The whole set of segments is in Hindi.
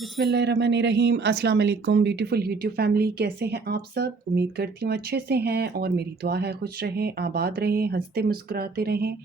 बिस्मिल्लाहिर्रहमानिर्रहीम। अस्सलाम वालेकुम ब्यूटीफुल यूट्यूब फैमिली, कैसे हैं आप सब? उम्मीद करती हूँ अच्छे से हैं और मेरी दुआ है खुश रहें, आबाद रहें, हंसते मुस्कुराते रहें।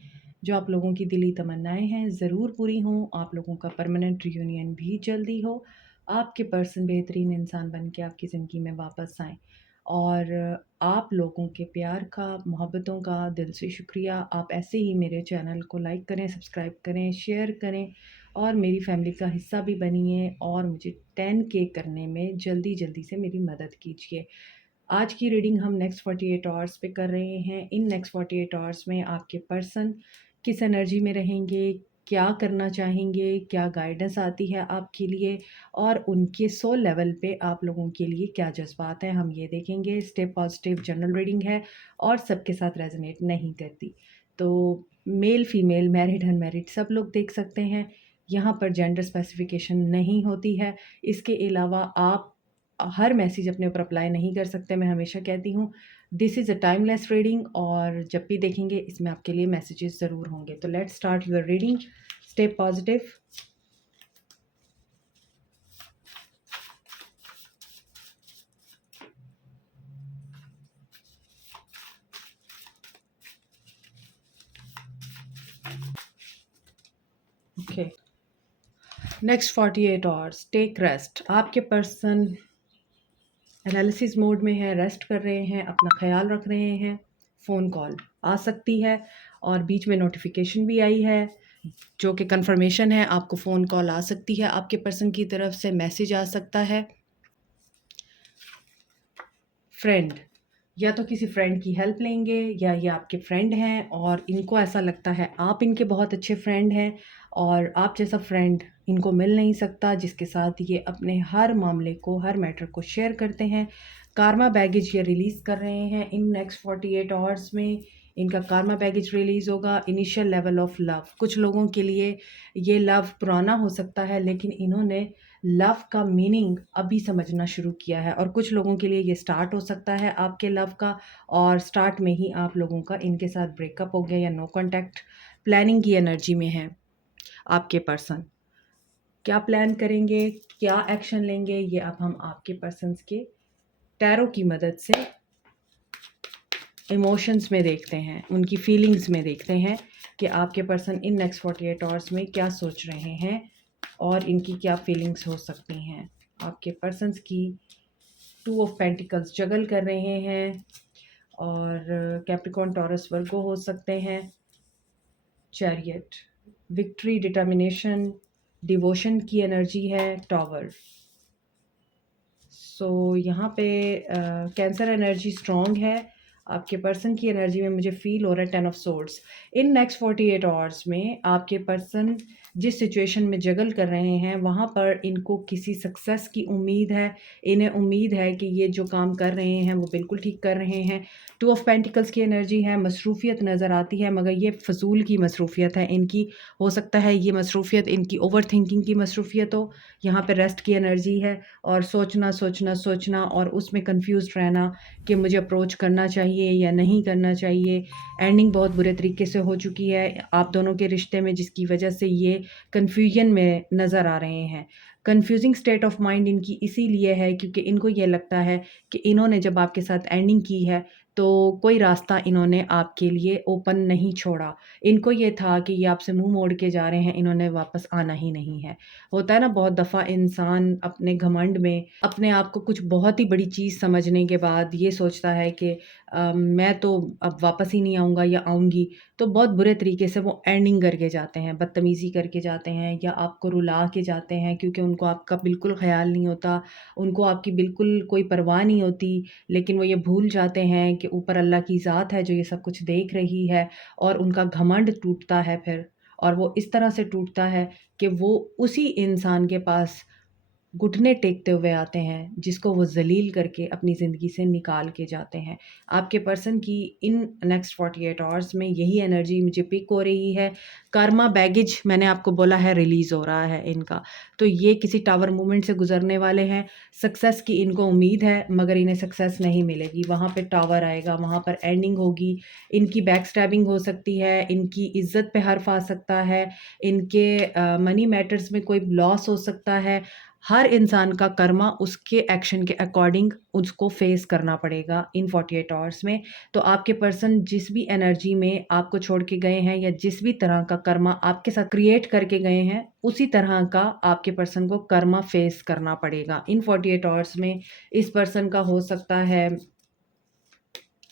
जो आप लोगों की दिली तमन्नाएं हैं ज़रूर पूरी हों। आप लोगों का परमानेंट रियूनियन भी जल्दी हो। आपके पर्सन बेहतरीन इंसान बन के आपकी ज़िंदगी में वापस आएँ। और आप लोगों के प्यार का, मोहब्बतों का दिल से शुक्रिया। आप ऐसे ही मेरे चैनल को लाइक करें, सब्सक्राइब करें, शेयर करें और मेरी फैमिली का हिस्सा भी बनिए और मुझे 10K करने में जल्दी जल्दी से मेरी मदद कीजिए। आज की रीडिंग हम नेक्स्ट 48 आवर्स पे कर रहे हैं। इन नेक्स्ट 48 आवर्स में आपके पर्सन किस एनर्जी में रहेंगे, क्या करना चाहेंगे, क्या गाइडेंस आती है आपके लिए और उनके सोल लेवल पे आप लोगों के लिए क्या जज्बात हैं, हम ये देखेंगे। स्टेप पॉजिटिव जनरल रीडिंग है और सबके साथ रेजोनेट नहीं करती, तो मेल फीमेल मैरिड अनमैरिड सब लोग देख सकते हैं। यहाँ पर जेंडर स्पेसिफिकेशन नहीं होती है। इसके अलावा आप हर मैसेज अपने ऊपर अप्लाई नहीं कर सकते। मैं हमेशा कहती हूँ this is a timeless reading और जब भी देखेंगे इसमें आपके लिए मैसेजेस ज़रूर होंगे। तो let's start your reading. Stay positive. Okay, next 48 hours take rest. आपके पर्सन एनालिसिस मोड में है, रेस्ट कर रहे हैं, अपना ख्याल रख रहे हैं। फ़ोन कॉल आ सकती है और बीच में नोटिफिकेशन भी आई है जो कि कंफर्मेशन है। आपको फ़ोन कॉल आ सकती है, आपके पर्सन की तरफ से मैसेज आ सकता है। फ्रेंड, या तो किसी फ्रेंड की हेल्प लेंगे या ये आपके फ्रेंड हैं और इनको ऐसा लगता है आप इनके बहुत अच्छे फ्रेंड हैं और आप जैसा फ्रेंड इनको मिल नहीं सकता जिसके साथ ये अपने हर मामले को, हर मैटर को शेयर करते हैं। कार्मा बैगेज ये रिलीज़ कर रहे हैं इन नेक्स्ट 48 आवर्स में। इनका कार्मा बैगेज रिलीज़ होगा। इनिशियल लेवल ऑफ लव, कुछ लोगों के लिए ये लव पुराना हो सकता है लेकिन इन्होंने लव का मीनिंग अभी समझना शुरू किया है और कुछ लोगों के लिए ये स्टार्ट हो सकता है आपके लव का और स्टार्ट में ही आप लोगों का इनके साथ ब्रेकअप हो गया या नो कांटेक्ट। प्लानिंग की एनर्जी में है आपके पर्सन। क्या प्लान करेंगे, क्या एक्शन लेंगे, ये अब हम आपके पर्सन्स के टैरो की मदद से इमोशंस में देखते हैं, उनकी फीलिंग्स में देखते हैं कि आपके पर्सन इन नेक्स्ट 48 आवर्स में क्या सोच रहे हैं और इनकी क्या फीलिंग्स हो सकती हैं। आपके पर्सन्स की 2 ऑफ पेंटिकल्स जगल कर रहे हैं और कैप्रिकॉर्न, टॉरस, वर्गो हो सकते हैं। चैरियट, विक्ट्री, डिटर्मिनेशन, डिवोशन की एनर्जी है। टॉवर, सो यहाँ पे कैंसर एनर्जी स्ट्रॉन्ग है। आपके पर्सन की एनर्जी में मुझे फील हो रहा है 10 of swords. In next 48 hours में आपके पर्सन जिस सिचुएशन में जगल कर रहे हैं वहाँ पर इनको किसी सक्सेस की उम्मीद है। इन्हें उम्मीद है कि ये जो काम कर रहे हैं वो बिल्कुल ठीक कर रहे हैं। 2 ऑफ पेंटिकल्स की एनर्जी है। मसरूफ़ियत नज़र आती है मगर ये फ़जूल की मसरूफ़ियत है इनकी। हो सकता है ये मसरूफ़ियत इनकी ओवर थिंकिंग की मसरूफ़ियत हो। यहाँ पे रेस्ट की एनर्जी है और सोचना सोचना सोचना और उसमें कंफ्यूज रहना कि मुझे अप्रोच करना चाहिए या नहीं करना चाहिए। एंडिंग बहुत बुरे तरीके से हो चुकी है आप दोनों के रिश्ते में जिसकी वजह से ये कन्फ्यूजन में नज़र आ रहे हैं। कन्फ्यूजिंग स्टेट ऑफ माइंड इनकी इसीलिए है क्योंकि इनको ये लगता है कि इन्होंने जब आपके साथ एंडिंग की है तो कोई रास्ता इन्होंने आपके लिए ओपन नहीं छोड़ा। इनको ये था कि ये आपसे मुंह मोड़ के जा रहे हैं, इन्होंने वापस आना ही नहीं है। होता है ना बहुत दफ़ा इंसान अपने घमंड में अपने आप को कुछ बहुत ही बड़ी चीज़ समझने के बाद ये सोचता है कि मैं तो अब वापस ही नहीं आऊँगा या आऊँगी, तो बहुत बुरे तरीके से वो एंडिंग करके जाते हैं, बदतमीज़ी करके जाते हैं या आपको रुला के जाते हैं क्योंकि उनको आपका बिल्कुल ख़्याल नहीं होता, उनको आपकी बिल्कुल कोई परवाह नहीं होती। लेकिन वो ये भूल जाते हैं कि ऊपर अल्लाह की ज़ात है जो ये सब कुछ देख रही है और उनका घमंड टूटता है फिर। और वो इस तरह से टूटता है कि वो उसी इंसान के पास घुटने टेकते हुए आते हैं जिसको वो ज़लील करके अपनी ज़िंदगी से निकाल के जाते हैं। आपके पर्सन की इन नेक्स्ट 48 आवर्स में यही एनर्जी मुझे पिक हो रही है। कर्मा बैगेज मैंने आपको बोला है रिलीज़ हो रहा है इनका। तो ये किसी टावर मूवमेंट से गुज़रने वाले हैं। सक्सेस की इनको उम्मीद है मगर इन्हें सक्सेस नहीं मिलेगी। वहाँ पे टावर आएगा, वहाँ पर एंडिंग होगी, इनकी बैक स्टैबिंग हो सकती है, इनकी इज़्ज़त पे हर्फ़ आ सकता है, इनके मनी मैटर्स में कोई लॉस हो सकता है। हर इंसान का कर्मा उसके एक्शन के अकॉर्डिंग उसको फेस करना पड़ेगा इन 48 आवर्स में। तो आपके पर्सन जिस भी एनर्जी में आपको छोड़ के गए हैं या जिस भी तरह का कर्मा आपके साथ क्रिएट करके गए हैं, उसी तरह का आपके पर्सन को कर्मा फेस करना पड़ेगा। इन 48 आवर्स में इस पर्सन का हो सकता है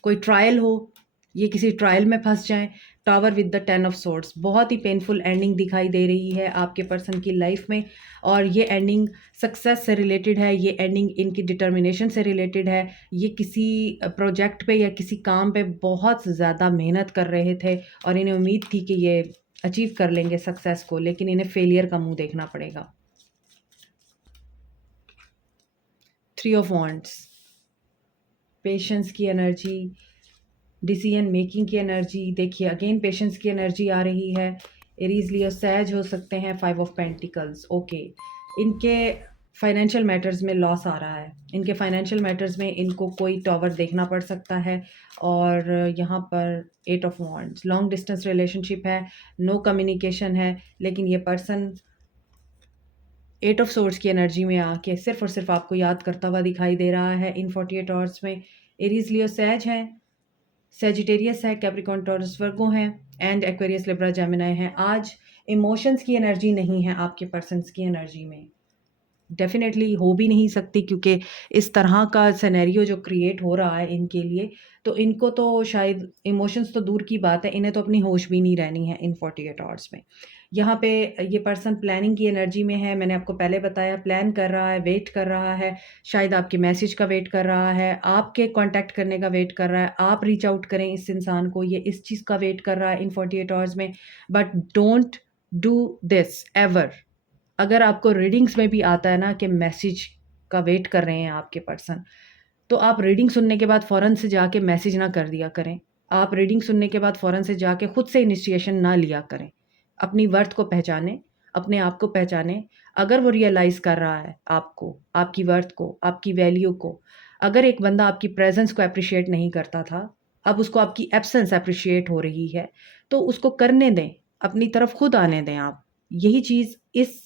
कोई ट्रायल हो, ये किसी ट्रायल में फँस जाएँ। Tower with the 10 of swords बहुत ही पेनफुल एंडिंग दिखाई दे रही है आपके पर्सन की लाइफ में और ये एंडिंग सक्सेस से रिलेटेड है, ये एंडिंग इनकी डिटर्मिनेशन से रिलेटेड है। ये किसी प्रोजेक्ट पे या किसी काम पे बहुत ज़्यादा मेहनत कर रहे थे और इन्हें उम्मीद थी कि ये अचीव कर लेंगे सक्सेस को, लेकिन इन्हें फेलियर का मुँह देखना पड़ेगा। 3 ऑफ वांड्स, पेशेंस की एनर्जी, डिसीजन मेकिंग की एनर्जी। देखिए अगेन पेशेंस की एनर्जी आ रही है। एरीज लियो सैज हो सकते हैं। 5 ऑफ पेंटिकल्स, ओके। इनके फाइनेंशियल मैटर्स में लॉस आ रहा है। इनके फाइनेंशियल मैटर्स में इनको कोई टॉवर देखना पड़ सकता है। और यहाँ पर 8 of wands, long distance relationship है, नो कम्युनिकेशन है, लेकिन ये पर्सन 8 ऑफ सोर्ड्स की एनर्जी में आके सिर्फ और सिर्फ आपको याद करता हुआ दिखाई दे रहा है इन 48 आवर्स में। एरीज लियो सैज हैं, सेजिटेरियस है, कैप्रिकॉर्न टॉरस वर्गो हैं एंड एक्वेरियस लिब्रा जेमिनी हैं। आज इमोशंस की एनर्जी नहीं है आपके पर्सन्स की एनर्जी में, डेफिनेटली हो भी नहीं सकती क्योंकि इस तरह का सिनेरियो जो क्रिएट हो रहा है इनके लिए, तो इनको तो शायद इमोशंस तो दूर की बात है, इन्हें तो अपनी होश भी नहीं रहनी है इन 48 आवर्स में। यहाँ पे ये पर्सन प्लानिंग की एनर्जी में है। मैंने आपको पहले बताया प्लान कर रहा है, वेट कर रहा है, शायद आपके मैसेज का वेट कर रहा है, आपके कांटेक्ट करने का वेट कर रहा है, आप रीच आउट करें इस इंसान को, ये इस चीज़ का वेट कर रहा है इन 48 आवर्स में। But don't do this ever. अगर आपको रीडिंग्स में भी आता है ना कि मैसेज का वेट कर रहे हैं आपके पर्सन, तो आप रीडिंग सुनने के बाद फ़ौरन से जाके मैसेज ना कर दिया करें। आप रीडिंग सुनने के बाद फ़ौरन से जाके खुद से इनिशिएशन ना लिया करें। अपनी वर्थ को पहचानें, अपने आप को पहचानें। अगर वो रियलाइज़ कर रहा है आपको, आपकी वर्थ को, आपकी वैल्यू को, अगर एक बंदा आपकी प्रेज़ेंस को एप्रिशिएट नहीं करता था, अब उसको आपकी एब्सेंस एप्रिशिएट हो रही है, तो उसको करने दें, अपनी तरफ खुद आने दें आप। यही चीज़ इस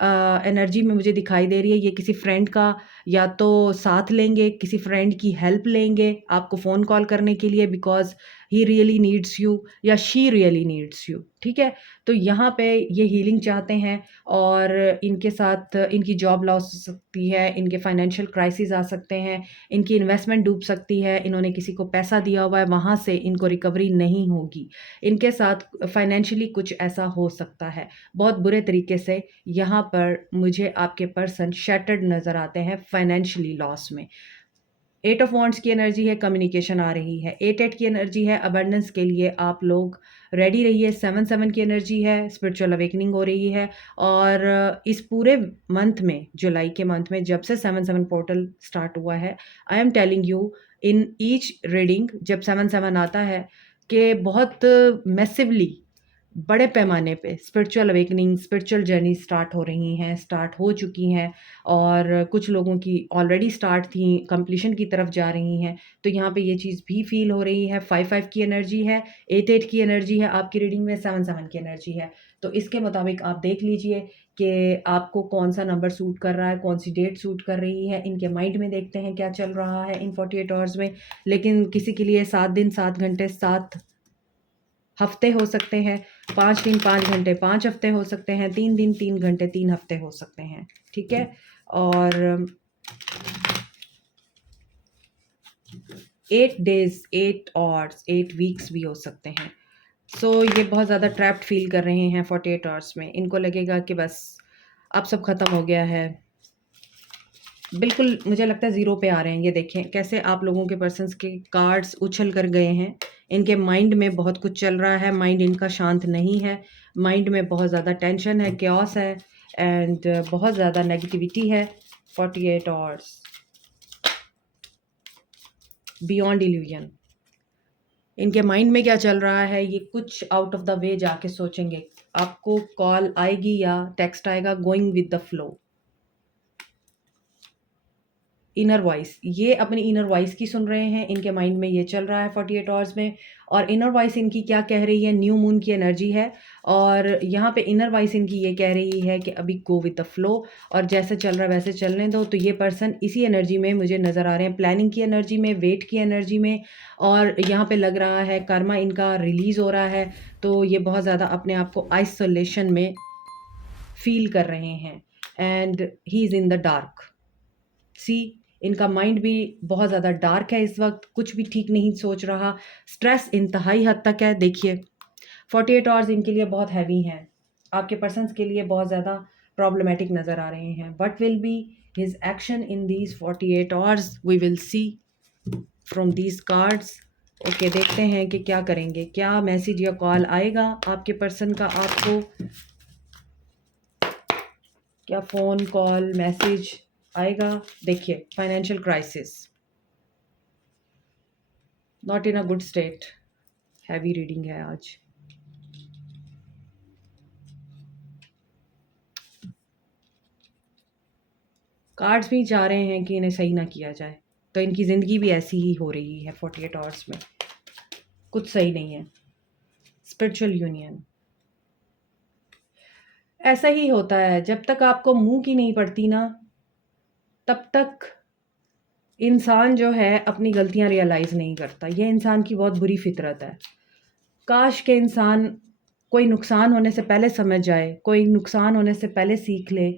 एनर्जी में मुझे दिखाई दे रही है। ये किसी फ्रेंड का या तो साथ लेंगे, किसी फ्रेंड की हेल्प लेंगे आपको फ़ोन कॉल करने के लिए because he really needs you या शी रियली नीड्स यू, ठीक है? तो यहाँ पे ये हीलिंग चाहते हैं और इनके साथ इनकी जॉब लॉस हो सकती है, इनके फाइनेंशियल क्राइसिस आ सकते हैं, इनकी इन्वेस्टमेंट डूब सकती है, इन्होंने किसी को पैसा दिया हुआ है, वहाँ से इनको रिकवरी नहीं होगी। इनके साथ फाइनेंशियली कुछ ऐसा हो सकता है, बहुत बुरे तरीके से। यहाँ पर मुझे आपके पर्सन शैटर्ड नज़र आते हैं फाइनेंशियली लॉस में। 8 ऑफ वांड्स की एनर्जी है, कम्युनिकेशन आ रही है। 8-8 की एनर्जी है, अबंडेंस के लिए आप लोग रेडी रहिए। 7-7 की एनर्जी है, स्पिरिचुअल अवेकनिंग हो रही है। और इस पूरे मंथ में, जुलाई के मंथ में जब से 7-7 पोर्टल स्टार्ट हुआ है, I am telling you in each reading जब 7-7 आता है कि बहुत मैसिवली बड़े पैमाने पे spiritual awakening, spiritual journey start हो रही हैं, स्टार्ट हो चुकी हैं और कुछ लोगों की ऑलरेडी स्टार्ट थी, कंप्लीशन की तरफ जा रही हैं। तो यहाँ पे ये चीज़ भी फ़ील हो रही है। 5-5 की एनर्जी है, 8-8 की एनर्जी है आपकी रीडिंग में, 7-7 की एनर्जी है। तो इसके मुताबिक आप देख लीजिए कि आपको कौन-सा नंबर सूट कर रहा है, कौन-सी डेट सूट कर रही है। इनके माइंड में देखते हैं क्या चल रहा है इन 48 आवर्स में। लेकिन किसी के लिए 7 दिन, 7 घंटे, 7 हफ्ते हो सकते हैं, 5 दिन, 5 घंटे, 5 हफ्ते हो सकते हैं, 3 दिन, 3 घंटे, 3 हफ्ते हो सकते हैं, ठीक है? और 8 डेज़, 8 आवर्स, 8 वीक्स भी हो सकते हैं। सो ये बहुत ज़्यादा ट्रैप्ड फ़ील कर रहे हैं 48 आवर्स में। इनको लगेगा कि बस अब सब ख़त्म हो गया है। बिल्कुल मुझे लगता है ज़ीरो पे आ रहे हैं। ये देखें कैसे आप लोगों के पर्सन्स के कार्ड्स उछल कर गए हैं। इनके माइंड में बहुत कुछ चल रहा है, माइंड इनका शांत नहीं है। माइंड में बहुत ज़्यादा टेंशन है, chaos है एंड बहुत ज़्यादा नेगेटिविटी है। 48 आवर्स बियॉन्ड इल्यूजन। इनके माइंड में क्या चल रहा है, ये कुछ आउट ऑफ द वे जाके सोचेंगे। आपको कॉल आएगी या टेक्स्ट आएगा, going with the flow. Inner voice, ये अपनी इनर वॉइस की सुन रहे हैं, इनके माइंड में ये चल रहा है 48 आवर्स में। और इनर वॉइस इनकी क्या कह रही है, न्यू मून की एनर्जी है, और यहाँ पे इनर वॉइस इनकी ये कह रही है कि अभी गो विद द फ्लो, और जैसे चल रहा है वैसे चलने दो। तो ये पर्सन इसी एनर्जी में मुझे नज़र आ रहे हैं, प्लानिंग की एनर्जी में, वेट की एनर्जी में। और यहाँ पे लग रहा है कर्मा इनका रिलीज़ हो रहा है, तो ये बहुत ज़्यादा अपने आप को आइसोलेशन में फील कर रहे हैं। And he is in the dark. See, इनका माइंड भी बहुत ज़्यादा डार्क है इस वक्त, कुछ भी ठीक नहीं सोच रहा, स्ट्रेस इंतहाई हद तक है। देखिए 48 आवर्स इनके लिए बहुत हैवी हैं, आपके पर्सन्स के लिए बहुत ज़्यादा प्रॉब्लमेटिक नज़र आ रहे हैं। What will be his action in these 48 hours, we will see from these cards. Okay, देखते हैं कि क्या करेंगे, क्या मैसेज या कॉल आएगा आपके पर्सन का आपको, क्या फ़ोन कॉल मैसेज आएगा। देखिए financial crisis, not in a good state, heavy reading है आज। कार्ड्स भी चाह रहे हैं कि इन्हें सही ना किया जाए, तो इनकी ज़िंदगी भी ऐसी ही हो रही है 48 आवर्स में, कुछ सही नहीं है। स्पिरिचुअल यूनियन, ऐसा ही होता है, जब तक आपको मुंह की नहीं पड़ती ना, तब तक इंसान जो है अपनी गलतियां रियलाइज़ नहीं करता। ये इंसान की बहुत बुरी फितरत है। काश के इंसान कोई नुकसान होने से पहले समझ जाए, कोई नुकसान होने से पहले सीख ले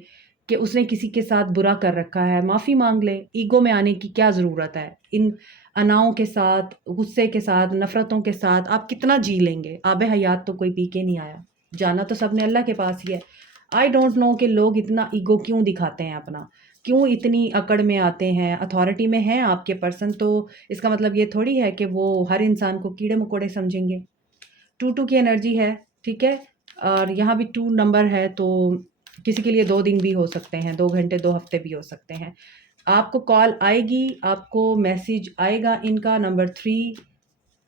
कि उसने किसी के साथ बुरा कर रखा है, माफ़ी मांग ले। ईगो में आने की क्या ज़रूरत है, इन अनाओं के साथ, गुस्से के साथ, नफ़रतों के साथ आप कितना जी लेंगे। आबे हयात तो कोई पी के नहीं आया, जाना तो सबने अल्लाह के पास ही है। आई डोंट नो कि लोग इतना ईगो क्यों दिखाते हैं अपना, क्यों इतनी अकड़ में आते हैं। अथॉरिटी में हैं आपके पर्सन, तो इसका मतलब ये थोड़ी है कि वो हर इंसान को कीड़े मकोड़े समझेंगे। 2-2 की एनर्जी है, ठीक है? और यहाँ भी 2 नंबर है, तो किसी के लिए 2 दिन भी हो सकते हैं, 2 घंटे, 2 हफ्ते भी हो सकते हैं। आपको कॉल आएगी, आपको मैसेज आएगा इनका। नंबर 3,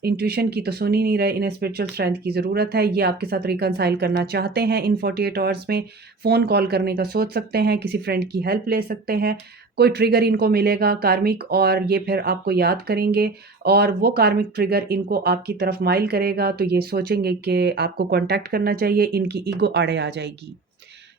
इंट्यूशन की तो सुन ही नहीं रहे, इन्हें स्पिरिचुअल स्ट्रेंथ की ज़रूरत है। ये आपके साथ रिकंसाइल करना चाहते हैं इन 48 आवर्स में। फ़ोन कॉल करने का सोच सकते हैं, किसी फ्रेंड की हेल्प ले सकते हैं, कोई ट्रिगर इनको मिलेगा कार्मिक, और ये फिर आपको याद करेंगे, और वो कार्मिक ट्रिगर इनको आपकी तरफ माइल करेगा, तो ये सोचेंगे कि आपको कॉन्टैक्ट करना चाहिए, इनकी ईगो आड़े आ जाएगी।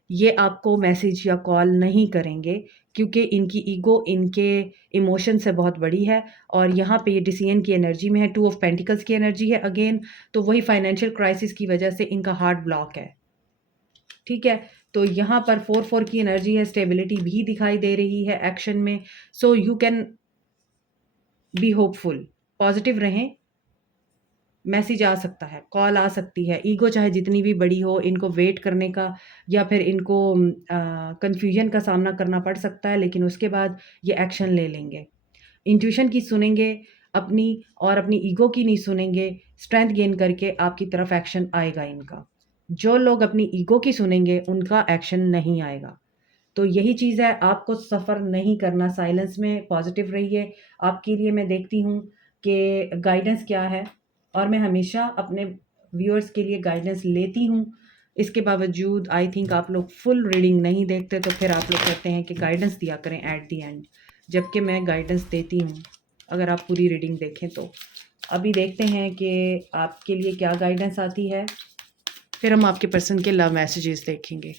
ये आपको मैसेज या कॉल नहीं करेंगे, क्योंकि इनकी ईगो इनके इमोशन से बहुत बड़ी है, और यहाँ पे ये डिसीजन की एनर्जी में है, 2 ऑफ पेंटिकल्स की एनर्जी है अगेन, तो वही फाइनेंशियल क्राइसिस की वजह से इनका हार्ट ब्लॉक है, ठीक है? तो यहाँ पर 4-4 की एनर्जी है, स्टेबिलिटी भी दिखाई दे रही है एक्शन में। So you can be hopeful, positive रहें। मैसेज आ सकता है, कॉल आ सकती है, ईगो चाहे जितनी भी बड़ी हो, इनको वेट करने का या फिर इनको कन्फ्यूजन का सामना करना पड़ सकता है, लेकिन उसके बाद ये एक्शन ले लेंगे। इंट्यूशन की सुनेंगे अपनी, और अपनी ईगो की नहीं सुनेंगे। स्ट्रेंथ गेन करके आपकी तरफ एक्शन आएगा इनका। जो लोग अपनी ईगो की सुनेंगे उनका एक्शन नहीं आएगा। तो यही चीज़ है, आपको सफ़र नहीं करना, साइलेंस में पॉजिटिव रहिए। आपके लिए मैं देखती हूँ कि गाइडेंस क्या है, और मैं हमेशा अपने व्यूअर्स के लिए गाइडेंस लेती हूँ। इसके बावजूद आई थिंक आप लोग फुल रीडिंग नहीं देखते, तो फिर आप लोग कहते हैं कि गाइडेंस दिया करें एट द एंड, जबकि मैं गाइडेंस देती हूँ अगर आप पूरी रीडिंग देखें तो। अभी देखते हैं कि आपके लिए क्या गाइडेंस आती है, फिर हम आपके पर्सन के लव मैसेजेस देखेंगे।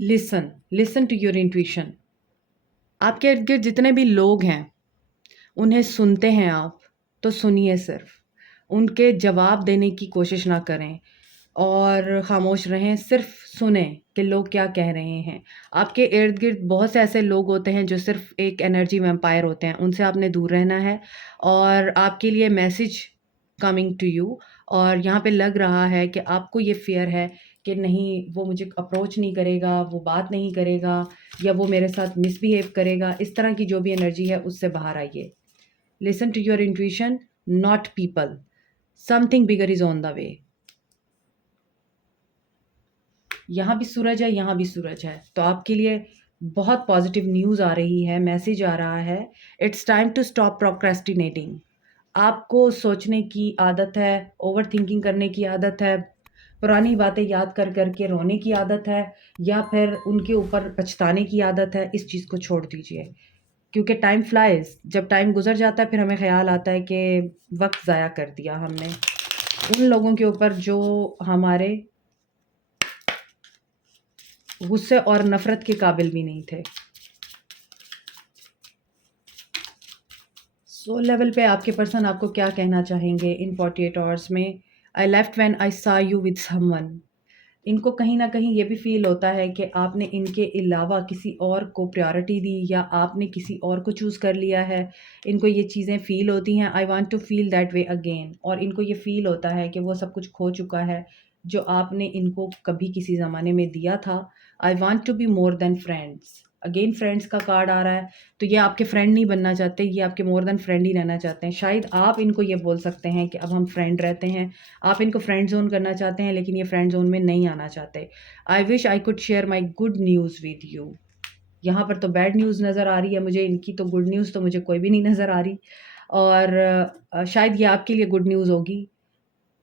Listen to your intuition. आपके इर्द गिर्द जितने भी लोग हैं, उन्हें सुनते हैं आप, तो सुनिए सिर्फ, उनके जवाब देने की कोशिश ना करें, और ख़ामोश रहें, सिर्फ सुने कि लोग क्या कह रहे हैं। आपके इर्द गिर्द बहुत से ऐसे लोग होते हैं जो सिर्फ एक एनर्जी वैम्पायर होते हैं, उनसे आपने दूर रहना है। और आपके लिए मैसेज कमिंग टू यू, और यहाँ पे लग रहा है कि आपको ये फ़ियर है कि नहीं, वो मुझे अप्रोच नहीं करेगा, वो बात नहीं करेगा, या वो मेरे साथ मिसबिहेव करेगा। इस तरह की जो भी एनर्जी है उससे बाहर आइए। Listen to your intuition, not people, something bigger is on the way. यहाँ भी सूरज है, यहाँ भी सूरज है, तो आपके लिए बहुत पॉजिटिव न्यूज़ आ रही है, मैसेज आ रहा है। It's time to stop procrastinating. आपको सोचने की आदत है, ओवरथिंकिंग करने की आदत है, पुरानी बातें याद कर के रोने की आदत है, या फिर उनके ऊपर पछताने की आदत है, इस चीज़ को छोड़ दीजिए। क्योंकि टाइम फ्लाइज़, जब टाइम गुज़र जाता है फिर हमें ख़्याल आता है कि वक़्त ज़ाया कर दिया हमने उन लोगों के ऊपर जो हमारे गुस्से और नफ़रत के काबिल भी नहीं थे। सोल लेवल पे आपके पर्सन आपको क्या कहना चाहेंगे इन 48 आवर्स में? I left when I saw you with someone. इनको कहीं न कहीं ये भी फ़ील होता है कि आपने इनके अलावा किसी और को प्रायोरिटी दी या आपने किसी और को चूज़ कर लिया है। इनको ये चीज़ें फ़ील होती हैं, I want to feel that way again, और इनको ये फ़ील होता है कि वो सब कुछ खो चुका है, जो आपने इनको कभी किसी ज़माने में दिया था। I want to be more than friends. Again friends का कार्ड आ रहा है, तो ये आपके फ्रेंड नहीं बनना चाहते, ये आपके मोर दैन फ्रेंड ही रहना चाहते हैं। शायद आप इनको ये बोल सकते हैं कि अब हम फ्रेंड रहते हैं। आप इनको फ्रेंड ज़ोन करना चाहते हैं, लेकिन ये फ्रेंड ज़ोन में नहीं आना चाहते। I wish I could share my good news with you. यहाँ पर तो बैड न्यूज़ नज़र आ रही है मुझे, इनकी तो गुड न्यूज़ तो मुझे कोई भी नहीं नज़र आ रही। और शायद ये आपके लिए गुड न्यूज़ होगी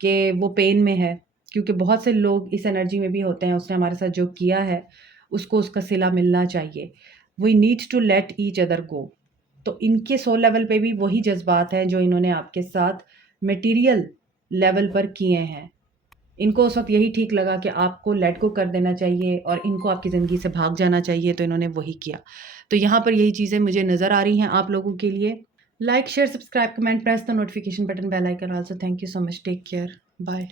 कि वो पेन में है, क्योंकि बहुत से लोग इस एनर्जी में भी होते हैं, उसने हमारे साथ जो किया है, उसको उसका सिला मिलना चाहिए। We need to let each other go. तो इनके सोल लेवल पे भी वही जज़्बात हैं जो इन्होंने आपके साथ मटीरियल लेवल पर किए हैं। इनको उस वक़्त यही ठीक लगा कि आपको लेट गो कर देना चाहिए और इनको आपकी ज़िंदगी से भाग जाना चाहिए, तो इन्होंने वही किया। तो यहाँ पर यही चीज़ें मुझे नज़र आ रही हैं आप लोगों के लिए। Like, share, subscribe, comment, press the notification button, bell icon also. Thank you so much. Take care. Bye.